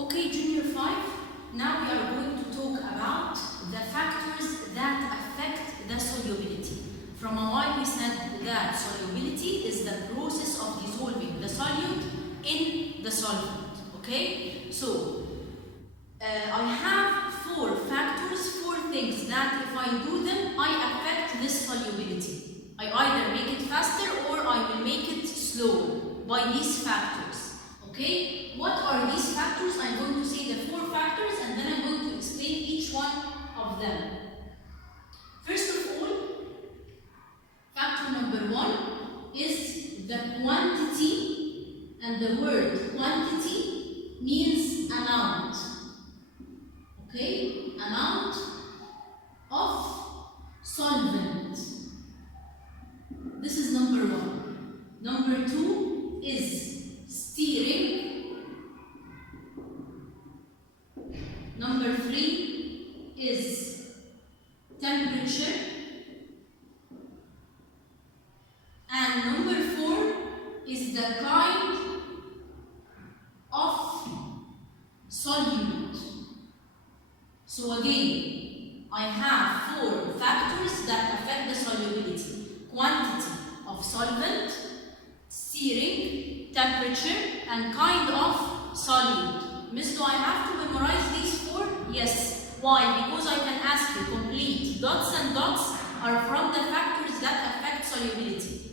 Okay, Junior 5, now we are going to talk about the factors that affect the solubility. From a while we said that solubility is the process of dissolving the solute in the solvent. Okay, so I have four factors, four things that if I do them, I affect this solubility. I either make it faster or I will make it slower by these factors. Okay, what are these factors? I'm going to say the four factors and then I'm going to explain each one of them. First of all, factor number one is the quantity, and the word quantity means amount. Okay, amount of solvent. This is number one. Number two is steering. Number three is temperature. And number four is the kind of solute. So again, I have four factors that affect the solubility. Quantity of solvent, steering, temperature, and kind of solute. Miss, do I have to memorize these four? Yes. Why? Because I can ask you complete. Dots and dots are from the factors that affect solubility.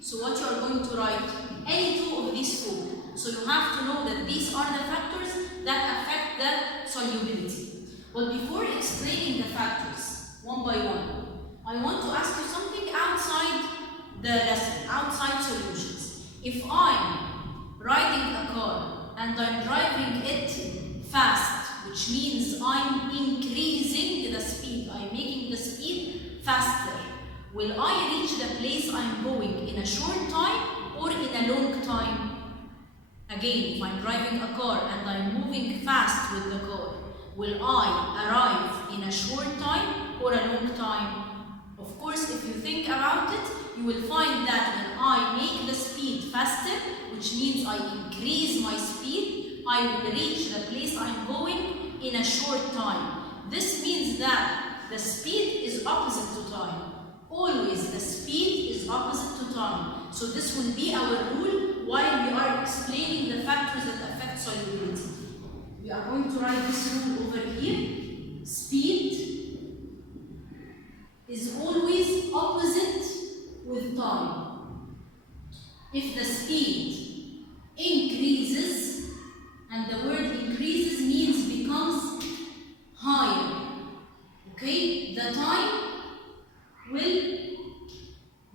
So what you are going to write? Any two of these four. So you have to know that these are the factors that affect the solubility. But before explaining the factors one by one, I want to ask you something outside the lesson, outside solutions. If I'm riding a car and I'm driving it fast, which means I'm increasing the speed, I'm making the speed faster, will I reach the place I'm going in a short time or in a long time? Again, if I'm driving a car and I'm moving fast with the car, will I arrive in a short time or a long time? Of course, if you think about it, you will find that when I make the speed faster, which means I increase my speed, I will reach the place I'm going in a short time. This means that the speed is opposite to time. Always the speed is opposite to time. So this will be our rule while we are explaining the factors that affect solubility. We are going to write this rule over here. Speed is always opposite with time. If the speed increases, and the word increases means becomes higher, okay, the time will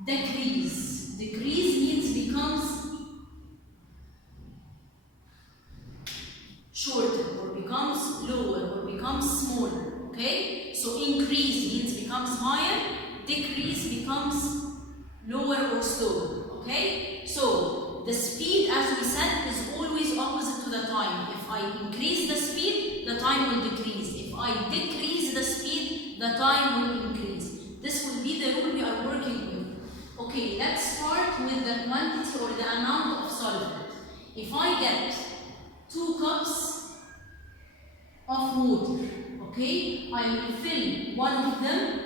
decrease. Decrease means becomes shorter or becomes lower or becomes smaller, okay? So increase means becomes higher, decrease becomes lower or slower, okay? So the speed, as we said, is always opposite to the time. If I increase the speed, the time will decrease. If I decrease the speed, the time will increase. This will be the rule we are working with. Okay, let's start with the quantity or the amount of solvent. If I get 2 cups of water, okay, I will fill one of them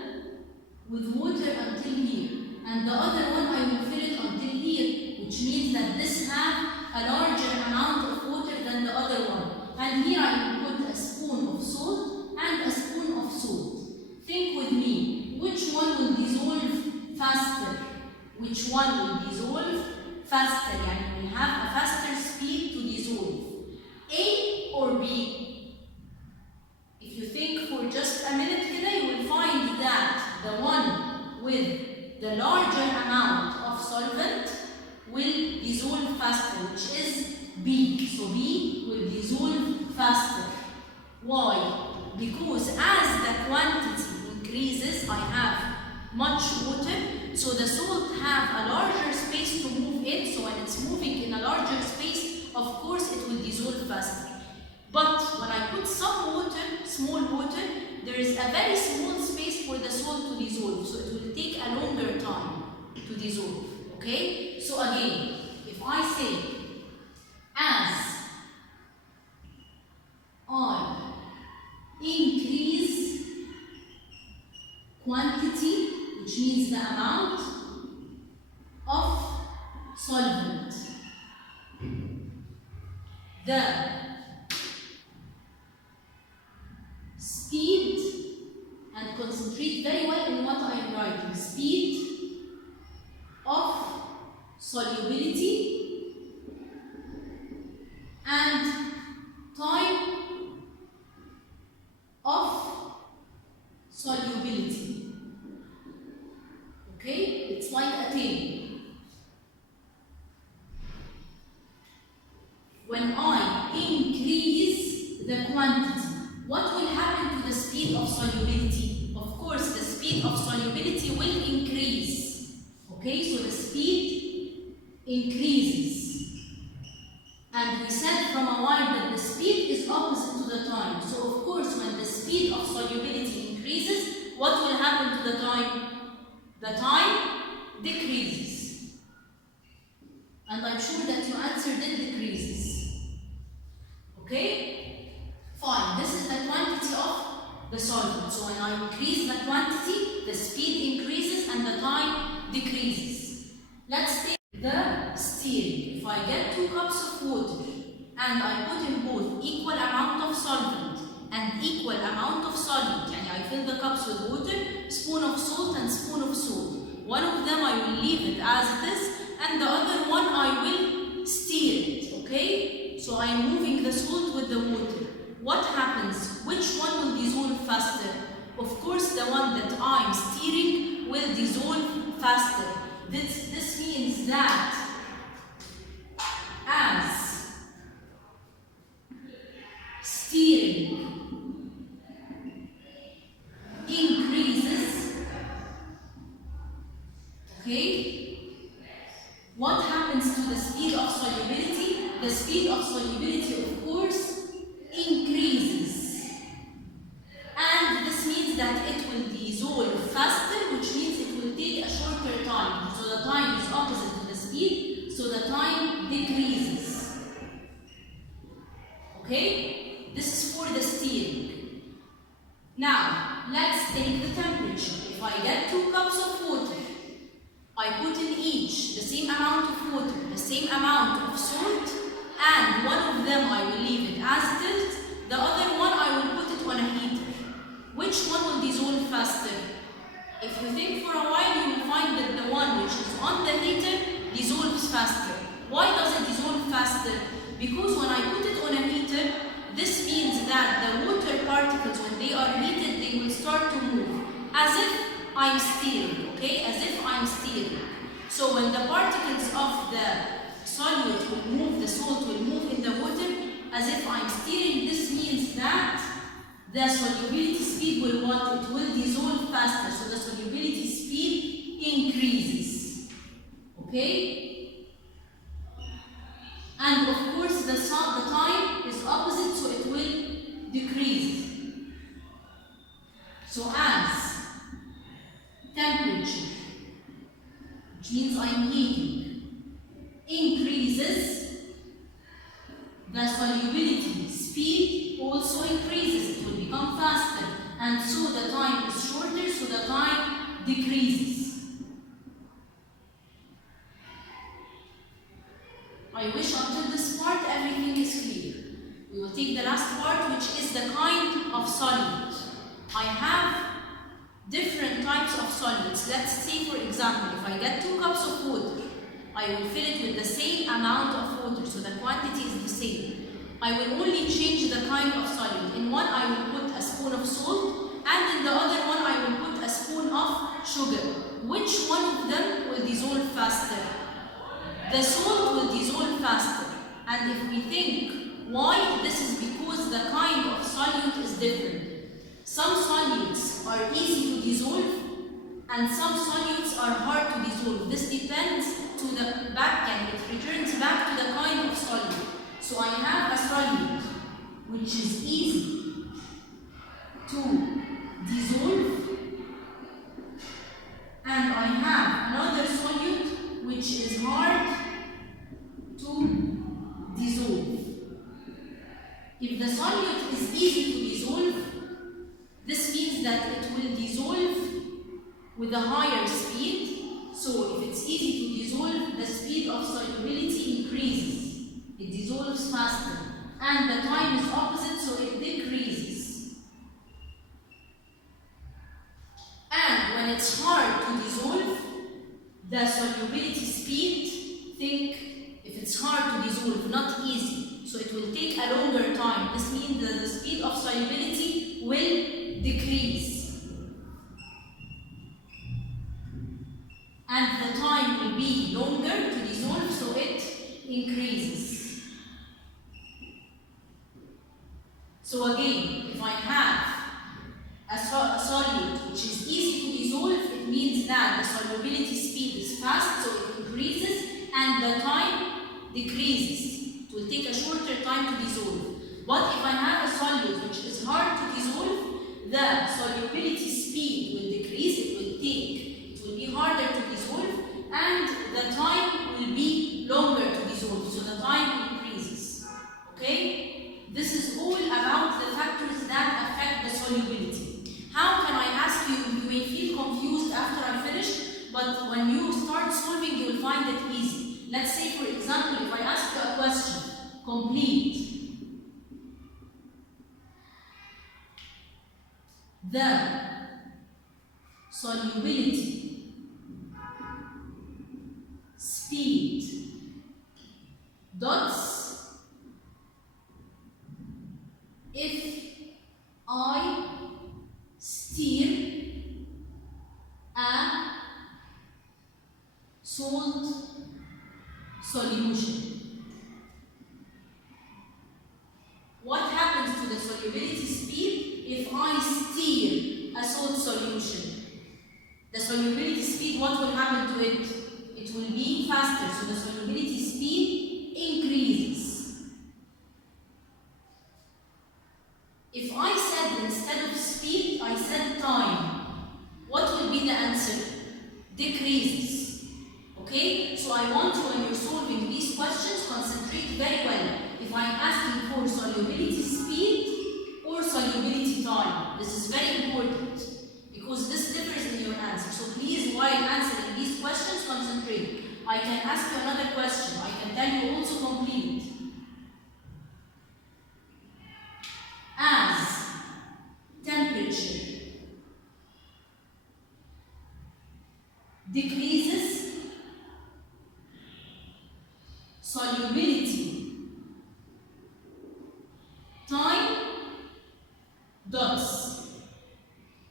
with water until here, and the other one I will fill it until here, which means that this has a larger amount of water than the other one. And here I will put a spoon of salt and a spoon of salt. Think with me, which one will dissolve faster? Which one will dissolve faster? Yani will have a faster speed to dissolve. A or B? If you think for just a minute today, you will find that the one with the larger amount of solvent will dissolve faster, which is B. So B will dissolve faster. Why? Because as the quantity increases, I have much water, so the salt have a larger space to move in. So when it's moving in a larger space, of course it will dissolve faster. But when I put some water, small water, there is a very small space for the salt to dissolve. So it will take a longer time to dissolve. Okay? So again, if I say as which means the amount of solvent. The speed, and concentrate very well in what I am writing, speed of solubility and time of solubility. Okay, it's like a table. When I increase the quantity, what will happen to the speed of solubility? Of course, the speed of solubility will increase. Okay, so the speed increases. And we said from a while that the speed is opposite to the time. So of course, when the speed of solubility increases, what will happen to the time? The time decreases. And I'm sure that your answer did decreases. Okay? Fine. This is the quantity of the solvent. So when I increase the quantity, the speed increases and the time decreases. Let's take the steering. If I get 2 cups of water and I put in both equal amount of solvent and equal amount of solute, and I fill the cups with water, spoon of salt and spoon of salt. One of them I will leave it as it is, and the other one I will steer it. Okay? So I am moving the salt with the water. What happens? Which one will dissolve faster? Of course, the one that I am steering will dissolve faster. This means that as steering increases, okay, what happens to the speed of solubility? The speed of solubility, of course, increases. And this means that it will dissolve faster, which means it will take a shorter time. So the time is opposite to the speed, so the time decreases. Okay? This is for the steering. Now, let's take the temperature. If I get 2 cups of water, I put in each the same amount of water, the same amount of salt, and one of them I will leave it as it is, the other one I will put it on a heater. Which one will dissolve faster? If you think for a while, you will find that the one which is on the heater dissolves faster. Why does it dissolve faster? Because when I put it on a heater, this means that the water particles, when they are heated, they will start to move, as if I'm steering, okay? As if I'm steering. So when the particles of the solute will move, the salt will move in the water, as if I'm steering, this means that the solubility speed will what? It will dissolve faster. So the solubility speed increases. Okay? And of course the time is opposite, so it will decrease. So as temperature, which means I'm heating, increases, the solubility speed also increases. It will become faster, and so the time is shorter, so the time decreases. I wish until this part everything is clear. We will take the last part, which is the kind of solute. I have different types of solutes. Let's say, for example, if I get 2 cups of water, I will fill it with the same amount of water, so the quantity is the same. I will only change the kind of solute. In one, I will put a spoon of salt, and in the other one, I will put a spoon of sugar. Which one of them will dissolve faster? The salt will dissolve faster. And if we think why, this is because the kind of solute is different. Some solutes are easy to dissolve, and some solutes are hard to dissolve. This depends to the back, and it returns back to the kind of solute. So I have a solute which is easy to dissolve, and I have another solute which is hard to dissolve. If the solute is easy to dissolve, this means that it will dissolve with a higher speed. So if it's easy to dissolve, the speed of solubility increases. It dissolves faster. And the time is opposite, so it decreases. And when it's hard to dissolve, the solubility speed, think if it's hard to dissolve, not easy, so it will take a longer time. This means that the speed of solubility will decrease. And the time will be longer to dissolve, so it increases. So again, if I have a solute which is easy to dissolve, it means that the solubility speed is fast, so it increases, and the time decreases. It will take a shorter time to dissolve. But if I have a solute which is hard to dissolve, the solubility speed will decrease, it will be harder to dissolve, and the time will be longer to dissolve, so the time increases. Okay? This is all about the factors that affect the solubility. How can I ask you? You may feel confused after I finish, but when you start solving, you will find it easy. Let's say, for example, if I ask you a question, complete the solubility speed dots if I stir a salt solution. What happens to the solubility speed if I stir a salt solution? The solubility speed, what will happen to it? It will be faster, so the solubility speed increases. If I said instead of speed, I said time, what will be the answer? Decreases. Okay? So I want you, when you're solving these questions, concentrate very well. If I'm asking for solubility speed or solubility time, this is very important because this differs in your answer. So please, while answering these questions, concentrate. I can ask you another question. I can tell you also complete. As temperature decreases, solubility time dots.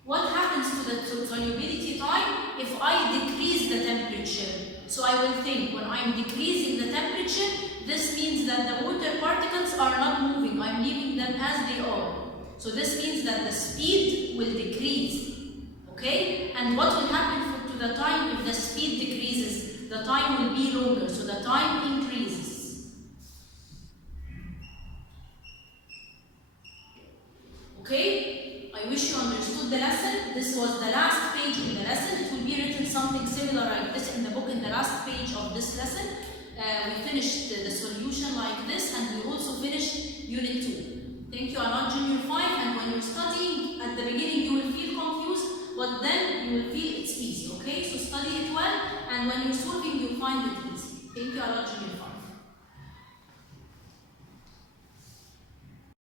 What happens to the solubility time if I decrease the temperature? So I will think, when I'm decreasing the temperature, this means that the water particles are not moving. I'm leaving them as they are. So this means that the speed will decrease. Okay? And what will happen to the time if the speed decreases? The time will be longer, so the time increases. Okay? I wish you understood the lesson. This was the last page in the lesson. It will be written something similar like this in the book in the last page of this lesson. We finished the solution like this, and we also finished Unit 2. Thank you a lot, Junior 5. And when you're studying, at the beginning you will feel confused, but then you will feel it's easy. Okay? So study it well, and when you're solving, you'll find it easy. Thank you a lot, Junior 5.